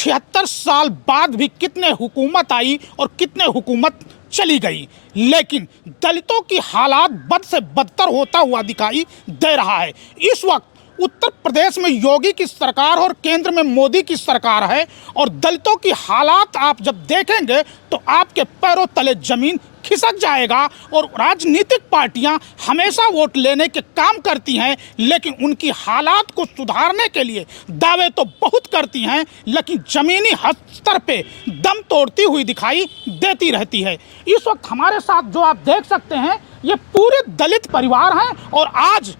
76 साल बाद भी कितने हुकूमत आई और कितने हुकूमत चली गई, लेकिन दलितों की हालात बद से बदतर होता हुआ दिखाई दे रहा है। इस वक्त उत्तर प्रदेश में योगी की सरकार और केंद्र में मोदी की सरकार है और दलितों की हालात आप जब देखेंगे तो आपके पैरों तले जमीन खिसक जाएगा। और राजनीतिक पार्टियां हमेशा वोट लेने के काम करती हैं, लेकिन उनकी हालात को सुधारने के लिए दावे तो बहुत करती हैं, लेकिन ज़मीनी स्तर पे दम तोड़ती हुई दिखाई देती रहती है। इस वक्त हमारे साथ जो आप देख सकते हैं ये पूरे दलित परिवार हैं और आज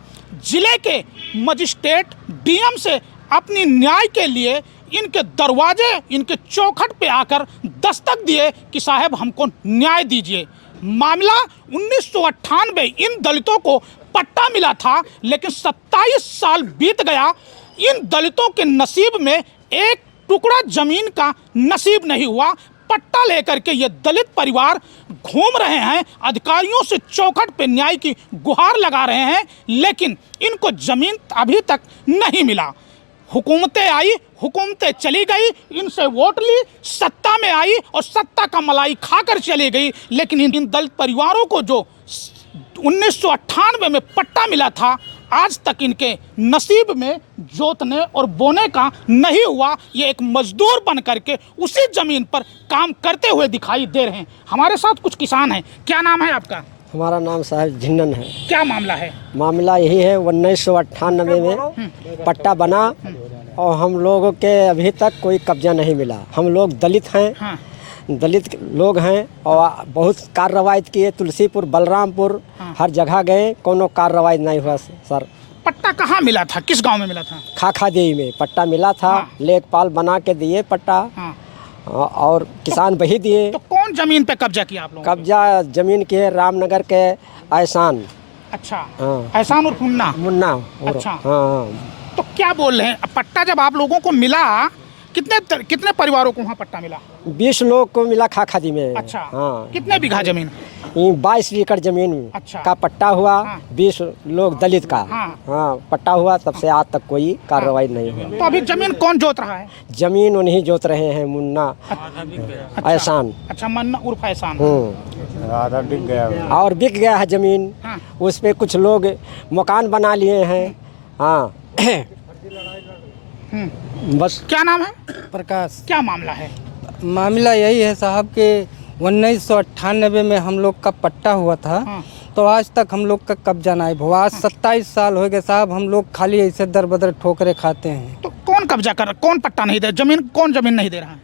जिले के मजिस्ट्रेट डीएम से अपनी न्याय के लिए इनके दरवाजे, इनके चौखट पे आकर दस्तक दिए कि साहब हमको न्याय दीजिए। मामला 1998 इन दलितों को पट्टा मिला था, लेकिन 27 साल बीत गया, इन दलितों के नसीब में एक टुकड़ा जमीन का नसीब नहीं हुआ। पट्टा लेकर के ये दलित परिवार घूम रहे हैं, अधिकारियों से चौखट पे न्याय की गुहार लगा रहे हैं, लेकिन इनको जमीन अभी तक नहीं मिला। हुकूमतें आई, हुकूमतें चली गई, इनसे वोट ली, सत्ता में आई और सत्ता का मलाई खाकर चली गई, लेकिन इन दलित परिवारों को जो 1998 में पट्टा मिला था, आज तक इनके नसीब में जोतने और बोने का नहीं हुआ। ये एक मजदूर बन करके उसी ज़मीन पर काम करते हुए दिखाई दे रहे हैं। हमारे साथ कुछ किसान हैं। क्या नाम है आपका? हमारा नाम साहब झिन्नन है। क्या मामला है? मामला यही है 1998 में पट्टा बना और हम लोगों के अभी तक कोई कब्जा नहीं मिला। हम लोग दलित हैं। हाँ। दलित लोग हैं और बहुत कार्रवाई किए, तुलसीपुर, बलरामपुर, हर जगह गए, कोनो कार्रवाई नहीं हुआ सर। पट्टा कहाँ मिला था? किस गांव में मिला था? खाखा देवी में पट्टा मिला था। लेखपाल बना के दिए पट्टा। हाँ। और किसान वही दिए। तो कौन जमीन पे कब्जा किया आप लोगों ने? कब्जा जमीन के रामनगर के एहसान। अच्छा। हाँ। एहसान और मुन्ना। अच्छा। हाँ। तो क्या बोल रहे हैं? पट्टा जब आप लोगों को मिला, कितने परिवारों को वहाँ पट्टा मिला? 20 लोग को मिला खाखादी में। अच्छा। हाँ। कितने बीघा जमीन? 22 एकड़ जमीन अच्छा। का पट्टा हुआ। हाँ। 20 लोग दलित का। हाँ। हाँ पट्टा हुआ, तब से आज तक कोई कार्रवाई नहीं हुई। तो अभी जमीन कौन जोत रहा है? जमीन उन्हीं जोत रहे हैं, मुन्ना एहसान। अच्छा, मन्ना उर्फ एहसान। आधा बिक गया और बिक गया है जमीन। हाँ। उस पे कुछ लोग मकान बना लिए हैं। हाँ। बस। क्या नाम है? प्रकाश। क्या मामला है? मामला यही है साहब के 1998 में हम लोग का पट्टा हुआ था। हाँ। तो आज तक हम लोग का कब्जा नहीं हुआ। आज 27 साल हो गए साहब, हम लोग खाली ऐसे दर बदर ठोकरे खाते हैं। तो कौन कब्जा कर, कौन पट्टा नहीं दे? जमीन कौन जमीन नहीं दे रहा है?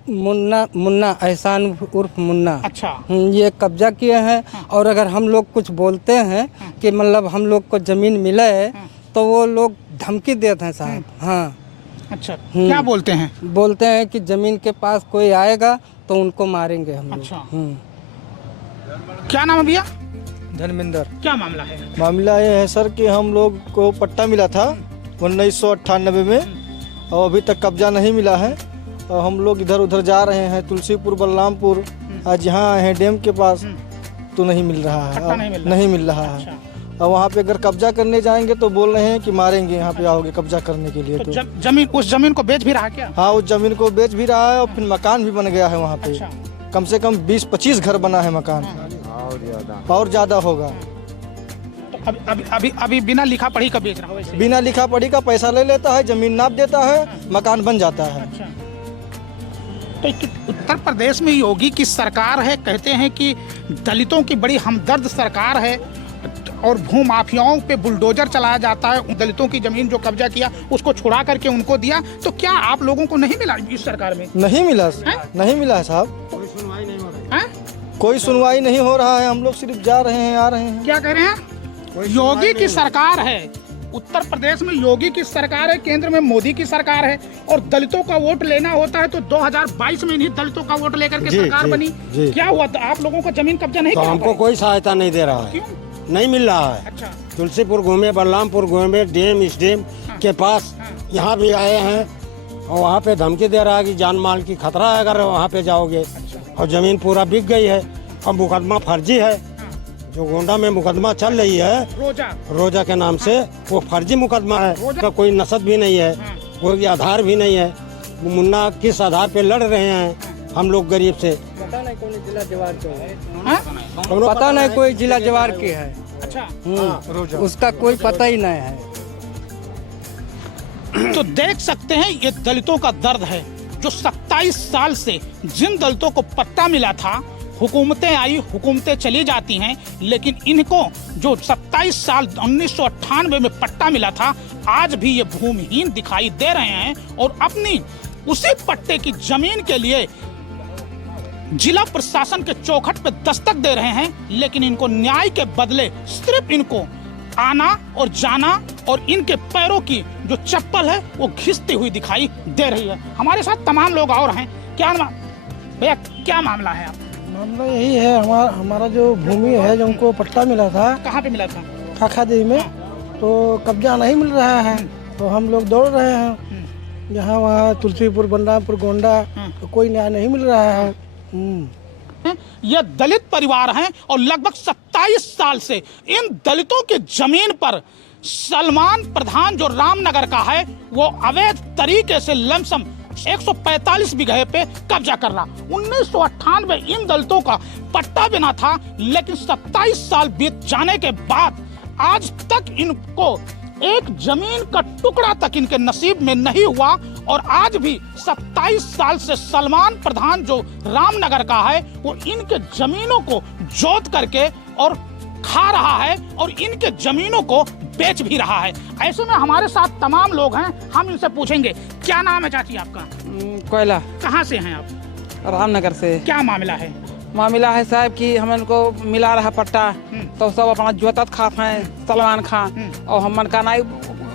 मुन्ना एहसान उर्फ मुन्ना। अच्छा। ये कब्जा किए हैं। और अगर हम लोग कुछ बोलते हैं कि मतलब हम लोग को जमीन मिले तो वो लोग धमकी देते हैं साहब। हाँ। अच्छा, क्या बोलते हैं? बोलते हैं कि जमीन के पास कोई आएगा तो उनको मारेंगे हम लोग। अच्छा। क्या नाम है भैया? धर्मेंद्र। क्या मामला है? मामला ये है सर कि हम लोग को पट्टा मिला था 1998 में और अभी तक कब्जा नहीं मिला है। और हम लोग इधर उधर जा रहे हैं, तुलसीपुर, बलरामपुर, आज यहाँ आए हैं डैम के पास, तो नहीं मिल रहा है। नहीं मिल रहा है। और वहाँ पे अगर कब्जा करने जाएंगे तो बोल रहे हैं कि मारेंगे, यहाँ पे आओगे कब्जा करने के लिए। तो जमीन, उस जमीन को बेच भी रहा क्या? हाँ, उस जमीन को बेच भी रहा है और फिर मकान भी बन गया है वहाँ पे। अच्छा। कम से कम 20-25 घर बना है मकान। और ज्यादा होगा। तो अभी बिना लिखा पढ़ी का बेच रहा है वैसे? बिना लिखा पढ़ी का पैसा ले लेता है, जमीन नाप देता है, मकान बन जाता है। अच्छा। तो उत्तर प्रदेश में योगी की सरकार है, कहते हैं कि दलितों की बड़ी हमदर्द सरकार है और भू माफियाओं पे बुलडोजर चलाया जाता है। दलितों की जमीन जो कब्जा किया उसको छुड़ा करके उनको दिया। तो क्या आप लोगों को नहीं मिला इस सरकार में? नहीं मिला। नहीं मिला है साहब। कोई सुनवाई नहीं हो रहा है। हम लोग सिर्फ जा रहे हैं, आ रहे हैं। क्या कह रहे हैं? योगी की सरकार है, उत्तर प्रदेश में योगी की सरकार है, केंद्र में मोदी की सरकार है और दलितों का वोट लेना होता है तो 2022 में इन्हीं दलितों का वोट लेकर के सरकार बनी। क्या हुआ? तो आप लोगों को जमीन कब्जा नहीं किया? हमको कोई सहायता नहीं दे रहा है। क्यों? नहीं मिल रहा है। अच्छा। तुलसीपुर घूमे, बलरामपुर घूमे, डैम इस डैम के पास यहाँ भी आए हैं और वहाँ पे धमकी दे रहा है कि जान माल की खतरा है अगर वहाँ पे जाओगे। और जमीन पूरा बिक गई है और मुकदमा फर्जी है। जो गोंडा में मुकदमा चल रही है रोजा के नाम से, वो फर्जी मुकदमा है। उसका कोई नसब भी नहीं है, कोई आधार भी नहीं है। मुन्ना किस आधार पे लड़ रहे हैं हम लोग गरीब से। पता नहीं कौन जिला जवार के है, हाँ? पता नहीं कोई जिला जवार के है। अच्छा, उसका कोई पता ही नहीं है। तो देख सकते हैं ये दलितों का दर्द है, जो 27 साल से जिन दलितों को पट्टा मिला था, हुकूमतें आई, हुकूमतें चली जाती हैं, लेकिन इनको जो 27 साल 1998 में पट्टा मिला था, आज भी ये भूमिहीन दिखाई दे रहे हैं और अपनी उसी पट्टे की जमीन के लिए जिला प्रशासन के चौखट पे दस्तक दे रहे हैं, लेकिन इनको न्याय के बदले सिर्फ इनको आना और जाना और इनके पैरों की जो चप्पल है वो घिसती हुई दिखाई दे रही है। हमारे साथ तमाम लोग और हैं। क्या भैया क्या मामला है? आप मामला यही है, हमारा जो भूमि है, जो हमको पट्टा मिला था, कहाँ पे मिला था? खाखा देवी में, तो कब्जा नहीं मिल रहा है, तो हम लोग दौड़ रहे हैं यहाँ वहाँ तुलसीपुर, बलरामपुर, गोंडा, तो कोई न्याय नहीं मिल रहा है। यह दलित परिवार हैं और लगभग 27 साल से इन दलितों की जमीन पर सलमान प्रधान जो रामनगर का है, वो अवैध तरीके से लमसम 145 बीघे पे कब्जा कर रहा। 1998 इन दलितों का पट्टा बिना था, लेकिन 27 साल बीत जाने के बाद आज तक इनको एक जमीन का टुकड़ा तक इनके नसीब में नहीं हुआ और आज भी 27 साल से सलमान प्रधान जो रामनगर का है, वो इनके जमीनों को जोत करके और खा रहा है और इनके जमीनों को बेच भी रहा है। ऐसे में हमारे साथ तमाम लोग हैं, हम इनसे पूछेंगे। क्या नाम है चाची आपका? कोयला। कहाँ से हैं आप? रामनगर से। क्या मामला है? मामला है साहब कि हमको मिला रहा पट्टा, तो सब अपना जोतत खाते हैं सलमान खान, और हमन का नहीं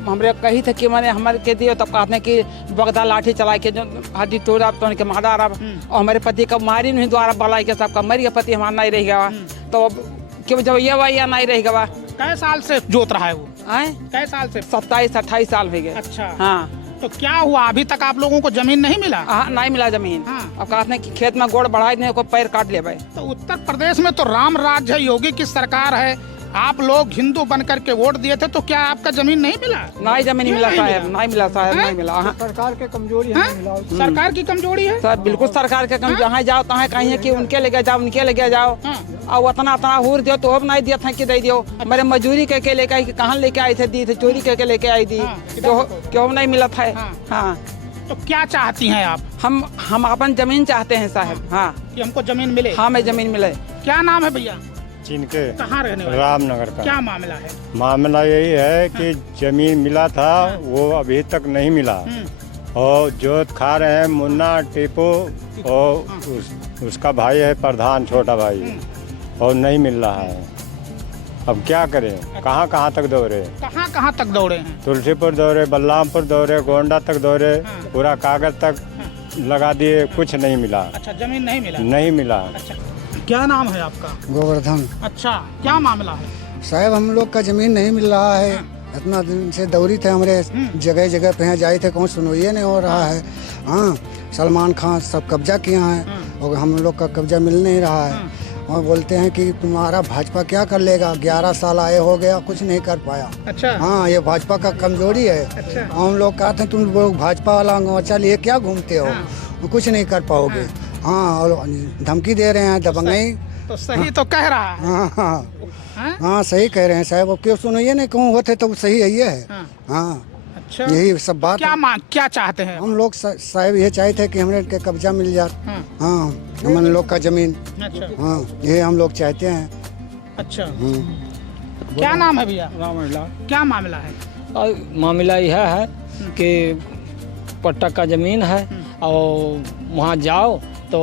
हमरे कही थे कि मैंने हमारे के दिए, तब कहते हैं कि बगदा लाठी चला के जो हड्डी तोड़ा तो उनके मारा रहा, और हमारे पति का मारी नहीं द्वारा बलाई के सबका मर गया, पति हमारा नहीं रह गया। तो अब क्यों जब ये वही नहीं रह गया। कै साल से जोत रहा है वो? कै साल से? 27-28 साल हो गए। अच्छा, हाँ। तो क्या हुआ, अभी तक आप लोगों को जमीन नहीं मिला? हाँ, नहीं मिला जमीन। हाँ। अब कहते हैं कि खेत में गोड़ बढ़ाई नहीं को पैर काट ले भाई। तो उत्तर प्रदेश में तो राम राज्य है, योगी की सरकार है, आप लोग हिंदू बन करके वोट दिए थे, तो क्या आपका जमीन नहीं मिला? नहीं जमीन मिला साहब, नहीं मिला साहब, नहीं मिला। हाँ। सरकार के कमजोरी है, सरकार की कमजोरी है सर, बिल्कुल सरकार के कम। जहाँ जाओ तहाँ कहीं है कि उनके लेके जाओ, उनके लेके जाओ, और उतना हुर दियो तो अब नहीं दिया था कि दे दियो। मेरे मजदूरी के लेके आई, कहाँ लेके आई थे, दी थे, चोरी के लेके आई दी, क्यों नहीं मिला था। हाँ। तो क्या चाहती हैं आप? हम अपन जमीन चाहते हैं साहब। हाँ, कि हमको जमीन मिले। हाँ, मैं जमीन मिले। क्या नाम है भैया? जिनके कहाँ रहने वाले? रामनगर का। क्या मामला है? मामला यही है कि जमीन मिला था, वो अभी तक नहीं मिला, और जोत खा रहे हैं मुन्ना, टीपू और उसका भाई है प्रधान, छोटा भाई, और नहीं मिल रहा है। अब क्या करें, कहाँ कहाँ तक दौड़े? कहाँ तक दौड़े हैं? तुलसीपुर दौड़े, बलरामपुर दौड़े, गोंडा तक दौड़े, पूरा कागज तक लगा दिए, कुछ नहीं मिला। अच्छा, जमीन नहीं मिला? नहीं मिला। अच्छा, क्या नाम है आपका? गोवर्धन। अच्छा, क्या मामला है? साहब हम लोग का जमीन नहीं मिल रहा है, इतना दिन से दौरी थे, हमारे जगह जगह पे जाए थे, कौन सुनवाई नहीं हो रहा है। हाँ, सलमान खान सब कब्जा किया है और हम लोग का कब्जा मिल नहीं रहा है, और बोलते हैं कि तुम्हारा भाजपा क्या कर लेगा, 11 साल आए हो गया, कुछ नहीं कर पाया। अच्छा। हाँ, ये भाजपा का कमजोरी है। अच्छा। हम लोग कहते हैं तुम लोग भाजपा वाला अंगोचा लिए क्या घूमते हो, कुछ नहीं कर पाओगे। हाँ, और धमकी दे रहे हैं, दबंगई। तो सही तो कह रहा है। हाँ, सही कह रहे हैं साहब, अब क्यों सुनिए नहीं, कहूँ होते तो सही है। हाँ, अच्छा, यही सब बात क्या चाहते हैं हम लोग साहब ये चाहते हैं कि हमारे के कब्जा मिल जाए। हाँ, हम लोग का जमीन। अच्छा। हाँ, ये हम लोग चाहते हैं। अच्छा, क्या नाम है भैया? क्या मामला है? मामला यह है कि पट्टा का जमीन है, और वहाँ जाओ तो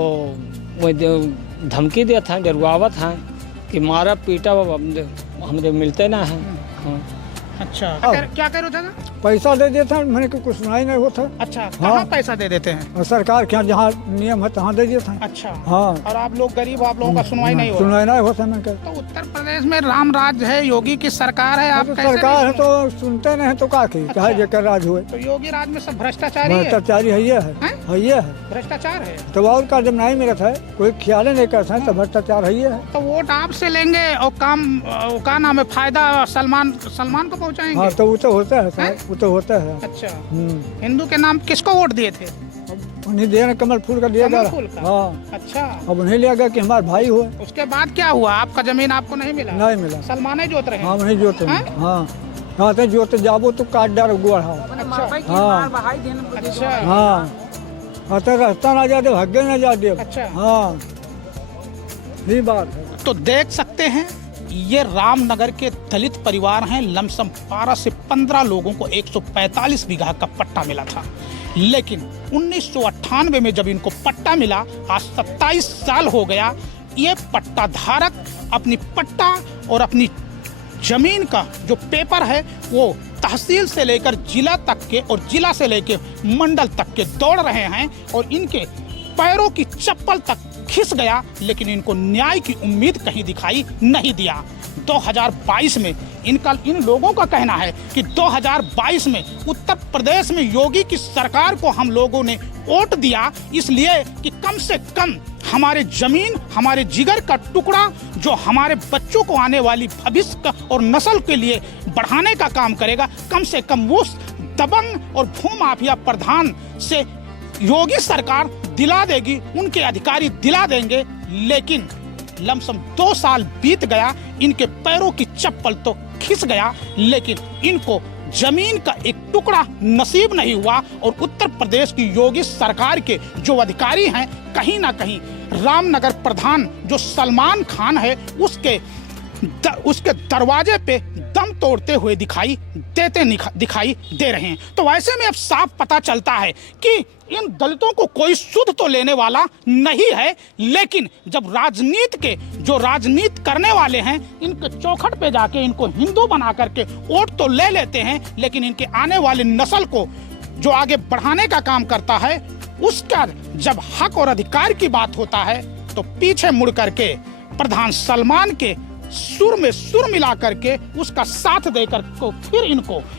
वो धमकी देते हैं, डरवावत हैं कि मारा पीटा हमसे मिलते ना है। अच्छा, क्या करो दादा? पैसा दे देते हैं, मैंने कुछ सुनाई नहीं होता। अच्छा, कहाँ पैसा दे देते हैं? और सरकार के यहाँ जहाँ नियम है तहाँ दे देते हैं। अच्छा। हाँ, और आप लोग गरीब, आप लोगों का सुनवाई नहीं हो? सुनवाई नहीं होता। मैं तो उत्तर प्रदेश में राम राज्य है, योगी की सरकार है, आप कैसे सरकार है नहीं तो सुनते नहीं तो का की चाहे जेकर राज हुए। तो योगी राज में सब भ्रष्टाचारी है? भ्रष्टाचारी है, ये है भ्रष्टाचार है। तो और का जब नहीं मिला था, कोई ख्याल नहीं करता है, तो भ्रष्टाचार है। तो वोट आपसे लेंगे और काम का नाम है फायदा सलमान को पहुँचाएंगे। हाँ, तो वो तो होता है साहब, वो तो होता है। अच्छा, हिंदू के नाम किसको वोट दिए थे? उन्हें दिया ना, कमल फूल का दिया कमल फूल का? हाँ, अच्छा, अब उन्हें लिया गया कि हमारे भाई हुए। उसके बाद क्या हुआ? आपका जमीन आपको नहीं मिला? नहीं मिला। सलमाने जोत रहे हैं? हाँ, उन्हें जोते हैं। हैं? हाँ, हाँ, तो जोते जाबो तो काट डाल गोड़। हाँ, अच्छा, हाँ, तो रास्ता ना जाते, भाग्य ना जाते। अच्छा। हाँ, यही बात है। तो देख सकते हैं, ये रामनगर के दलित परिवार हैं। लमसम 12 से 15 लोगों को 145 बीघा का पट्टा मिला था, लेकिन 1998 में जब इनको पट्टा मिला, आज 27 साल हो गया, ये पट्टा धारक अपनी पट्टा और अपनी जमीन का जो पेपर है वो तहसील से लेकर जिला तक के और जिला से लेकर मंडल तक के दौड़ रहे हैं और इनके पैरों की चप्पल तक खिस गया, लेकिन इनको न्याय की उम्मीद कहीं दिखाई नहीं दिया। 2022 में इन लोगों का कहना है कि 2022 में उत्तर प्रदेश में योगी की सरकार को हम लोगों ने वोट दिया इसलिए कि कम से कम हमारे जमीन, हमारे जिगर का टुकड़ा जो हमारे बच्चों को आने वाली भविष्य का और नस्ल के लिए बढ़ाने का काम करेगा, कम से कम उस दबंग और भूमाफिया प्रधान से योगी सरकार दिला देगी, उनके अधिकारी दिला देंगे। लेकिन लमसम 2 साल बीत गया, इनके पैरों की चप्पल तो खिस गया, लेकिन इनको जमीन का एक टुकड़ा नसीब नहीं हुआ। और उत्तर प्रदेश की योगी सरकार के जो अधिकारी हैं, कहीं ना कहीं रामनगर प्रधान जो सलमान खान है उसके दरवाजे पे दम तोड़ते हुए दिखाई दे रहे हैं। तो ऐसे में अब साफ पता चलता है कि इन दलितों को कोई सुध तो लेने वाला नहीं है, लेकिन जब राजनीति करने वाले हैं, इनके चौखट पे जाके इनको हिंदू बना करके वोट तो ले लेते हैं, लेकिन इनके आने वाली नस्ल को जो आगे बढ़ाने का काम करता है, उसका जब हक और अधिकार की बात होता है तो पीछे मुड़ करके प्रधान सलमान के सुर में सुर मिला करके उसका साथ देकर को फिर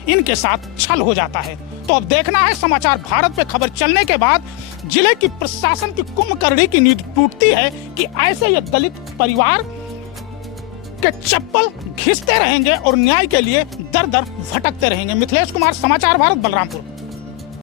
इनके साथ छल हो जाता है। तो अब देखना है समाचार भारत पे खबर चलने के बाद जिले की प्रशासन की कुंभकर्णी की नींद टूटती है कि ऐसे ये दलित परिवार के चप्पल घिसते रहेंगे और न्याय के लिए दर दर भटकते रहेंगे। मिथिलेश कुमार, समाचार भारत, बलरामपुर।